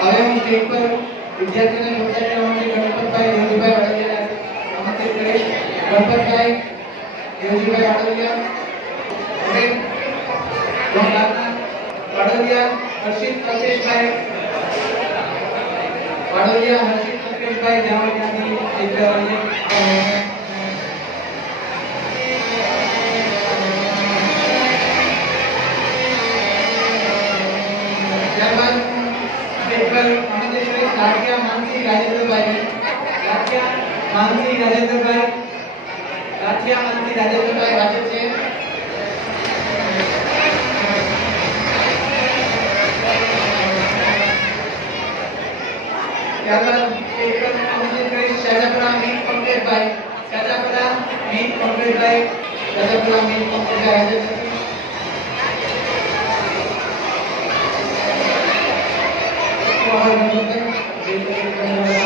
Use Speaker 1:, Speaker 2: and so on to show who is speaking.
Speaker 1: હવે હું સ્ટેજ પર વિદ્યાર્થીઓને પ્રોત્સાહિત કરવા માટે ગણપતભાઈ દેવજીભાઈ વડોદરા આમંત્રિત કરીશ ગણપતભાઈ દેવજીભાઈ વડોદરા હવે રોહનાથના વડોદરા હર્ષિત કલ્પેશભાઈ વડોદરા હર્ષિત કલ્પેશભાઈ જાઓ ત્યાંથી આમંત્રિત કરીશ લાઠિયા માનસી રાજેન્દ્રભાઈ લાઠિયા માનસી રાજેન્દ્રભાઈ લાઠિયા માનસી રાજેન્દ્રભાઈ વાંચે છે ત્યારબાદ સ્ટેજ પર આમંત્રિત કરીશ શાજાપુરા મીત પંકજભાઈ શાજાપુરા મીત પંકજભાઈ શાજાપુરા મીત પંકજભાઈ હાજર છે તો હવે ગણપતભાઈ Thank you.